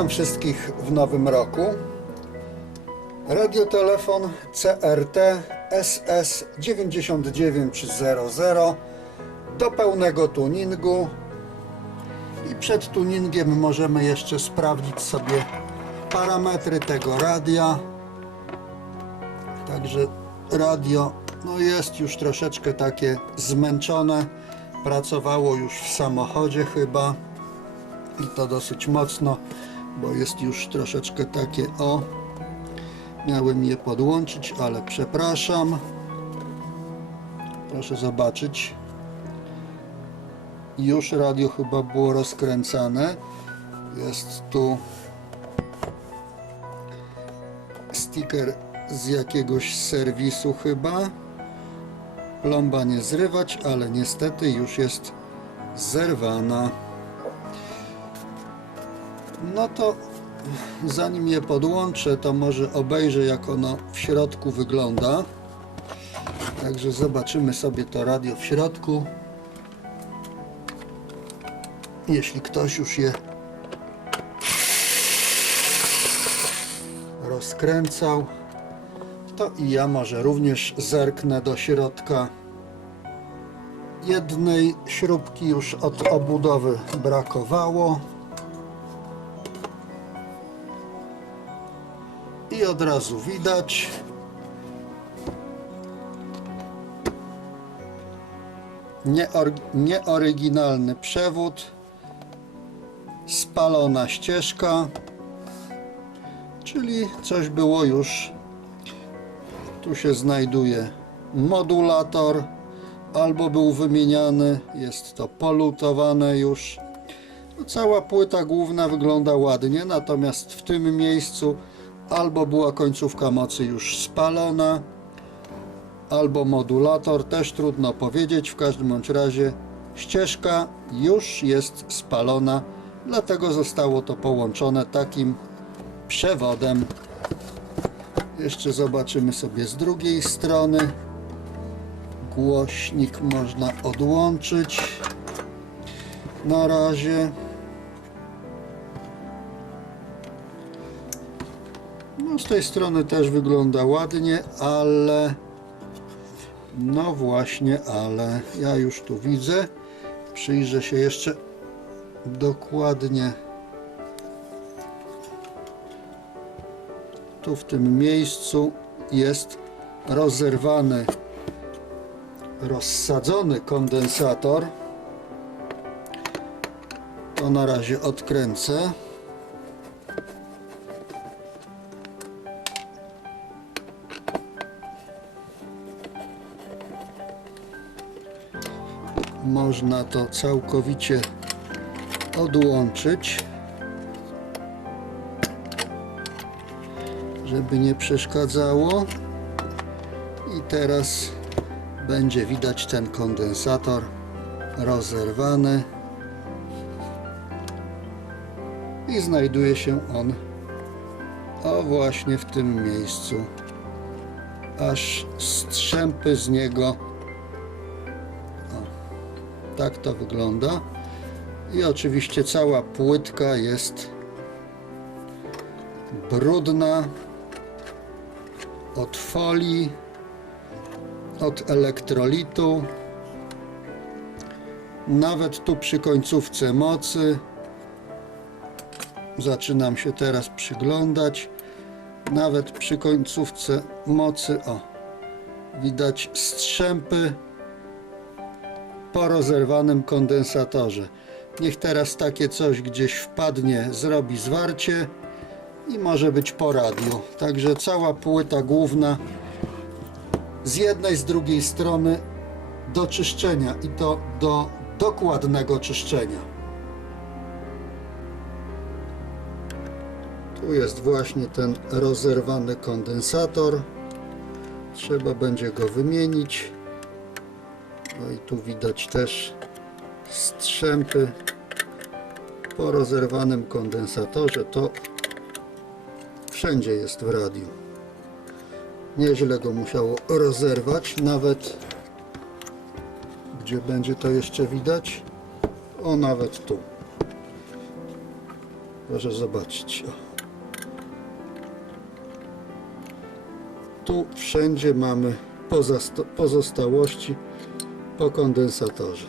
Witam wszystkich w nowym roku. Radiotelefon CRT SS 9900 do pełnego tuningu i przed tuningiem możemy jeszcze sprawdzić sobie parametry tego radia. Także radio no jest już troszeczkę takie zmęczone. Pracowało już w samochodzie chyba i to dosyć mocno, bo jest już troszeczkę takie o. Miałem je podłączyć, ale przepraszam. Proszę zobaczyć. Już radio chyba było rozkręcane. Jest tu sticker z jakiegoś serwisu chyba. Plomba nie zrywać, ale niestety już jest zerwana. No to zanim je podłączę, to może obejrzę jak ono w środku wygląda. Także zobaczymy sobie to radio w środku. Jeśli ktoś już je rozkręcał, to i ja może również zerknę do środka. Jednej śrubki już od obudowy brakowało. Od razu widać. Nieor- Nieoryginalny przewód. Spalona ścieżka. Czyli coś było już. Tu się znajduje modulator. Albo był wymieniany. Jest to polutowane już. No, Cała płyta główna wygląda ładnie, natomiast w tym miejscu albo była końcówka mocy już spalona, albo modulator, też trudno powiedzieć. W każdym bądź razie ścieżka już jest spalona, dlatego zostało to połączone takim przewodem. Jeszcze zobaczymy sobie z drugiej strony. Głośnik można odłączyć. Na razie. No z tej strony też wygląda ładnie, ale no właśnie, ale ja już tu widzę. Przyjrzę się jeszcze dokładnie. Tu w tym miejscu jest rozerwany, rozsadzony kondensator. To na razie odkręcę. Można to całkowicie odłączyć, żeby nie przeszkadzało. I teraz będzie widać ten kondensator rozerwany i znajduje się on o właśnie w tym miejscu. Aż strzępy z niego tak to wygląda. I oczywiście cała płytka jest brudna od folii, od elektrolitu. Nawet tu przy końcówce mocy zaczynam się teraz przyglądać. Nawet przy końcówce mocy, o, widać strzępy po rozerwanym kondensatorze. Niech teraz takie coś gdzieś wpadnie, zrobi zwarcie i może być po radiu. Także cała płyta główna z jednej, z drugiej strony do czyszczenia i to do dokładnego czyszczenia. Tu jest właśnie ten rozerwany kondensator. Trzeba będzie go wymienić. No i tu widać też strzępy po rozerwanym kondensatorze. To wszędzie jest w radiu. Nieźle go musiało rozerwać, nawet gdzie będzie to jeszcze widać. O, nawet tu. Proszę zobaczyć. Tu wszędzie mamy pozosta- pozostałości po kondensatorze.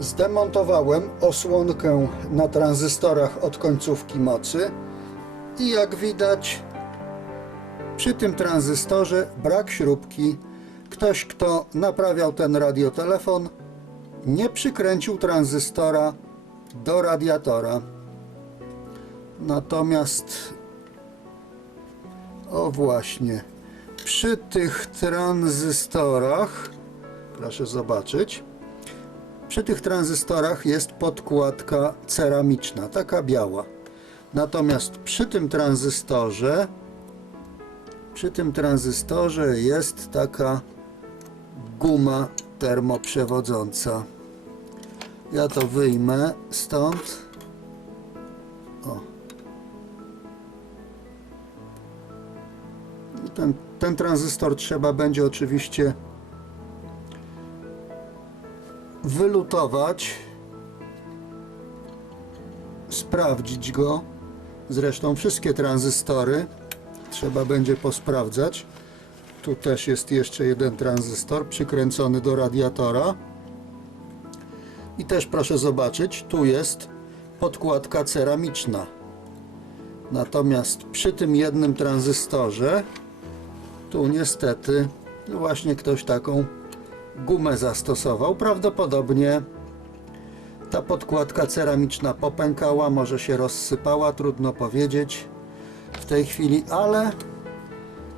Zdemontowałem osłonkę na tranzystorach od końcówki mocy i jak widać przy tym tranzystorze brak śrubki. Ktoś, kto naprawiał ten radiotelefon, nie przykręcił tranzystora do radiatora. Natomiast, o właśnie, przy tych tranzystorach, proszę zobaczyć, przy tych tranzystorach jest podkładka ceramiczna, taka biała. Natomiast przy tym tranzystorze przy tym tranzystorze jest taka guma termoprzewodząca. Ja to wyjmę stąd. O. Ten, ten tranzystor trzeba będzie oczywiście wylutować, sprawdzić go. Zresztą wszystkie tranzystory trzeba będzie posprawdzać. Tu też jest jeszcze jeden tranzystor przykręcony do radiatora. I też proszę zobaczyć, tu jest podkładka ceramiczna. Natomiast przy tym jednym tranzystorze, tu niestety właśnie ktoś taką gumę zastosował. Prawdopodobnie ta podkładka ceramiczna popękała, może się rozsypała, trudno powiedzieć w tej chwili, ale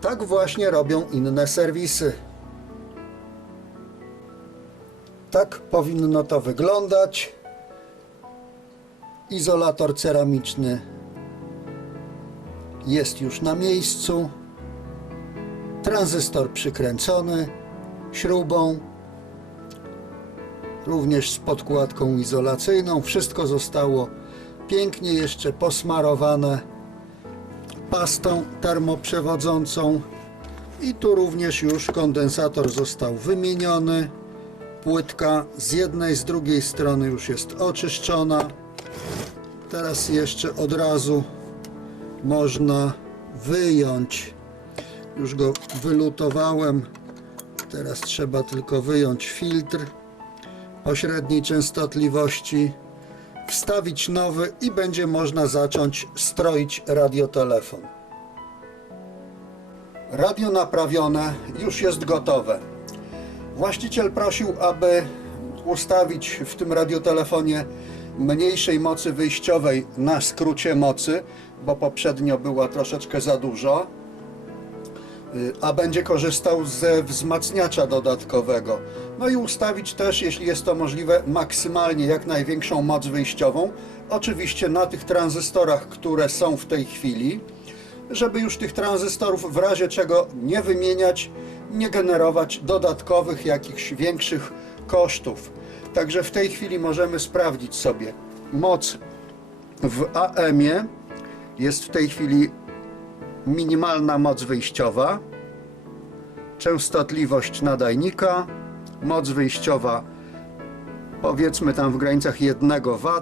tak właśnie robią inne serwisy. Tak powinno to wyglądać. Izolator ceramiczny jest już na miejscu. Tranzystor przykręcony śrubą, również z podkładką izolacyjną. Wszystko zostało pięknie jeszcze posmarowane pastą termoprzewodzącą. I tu również już kondensator został wymieniony. Płytka z jednej z drugiej strony już jest oczyszczona. Teraz jeszcze od razu można wyjąć. Już go wylutowałem. Teraz trzeba tylko wyjąć filtr pośredniej częstotliwości wstawić nowy i będzie można zacząć stroić radiotelefon. Radio naprawione już jest gotowe. Właściciel prosił, aby ustawić w tym radiotelefonie mniejszej mocy wyjściowej na skrócie mocy, bo poprzednio była troszeczkę za dużo a będzie korzystał ze wzmacniacza dodatkowego. No i ustawić też, jeśli jest to możliwe, maksymalnie jak największą moc wyjściową. Oczywiście na tych tranzystorach, które są w tej chwili, żeby już tych tranzystorów w razie czego nie wymieniać, nie generować dodatkowych jakichś większych kosztów. Także w tej chwili możemy sprawdzić sobie moc w AM-ie. Jest w tej chwili minimalna moc wyjściowa, częstotliwość nadajnika, moc wyjściowa powiedzmy tam w granicach 1 W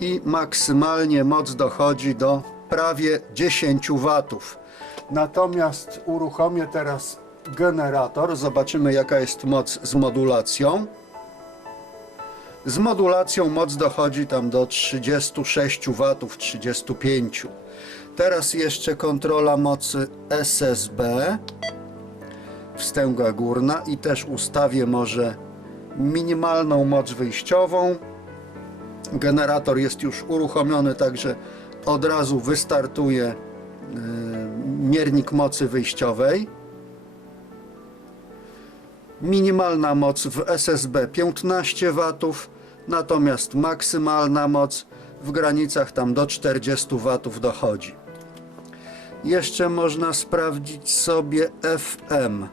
i maksymalnie moc dochodzi do prawie 10 W. Natomiast uruchomię teraz generator, zobaczymy jaka jest moc z modulacją. Z modulacją moc dochodzi tam do 36 W, 35. Teraz jeszcze kontrola mocy SSB, wstęga górna i też ustawię może minimalną moc wyjściową. Generator jest już uruchomiony, także od razu wystartuje yy, miernik mocy wyjściowej. Minimalna moc w SSB 15 W, natomiast maksymalna moc w granicach tam do 40 W dochodzi. Jeszcze można sprawdzić sobie FM.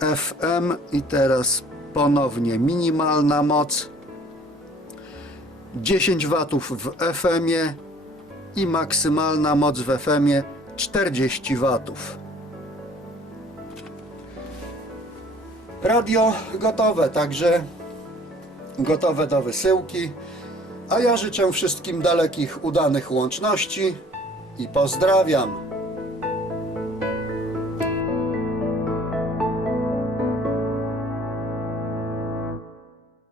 FM i teraz ponownie minimalna moc 10 watów w FM-ie i maksymalna moc w FM-ie 40 watów. Radio gotowe, także gotowe do wysyłki. A ja życzę wszystkim dalekich, udanych łączności i pozdrawiam.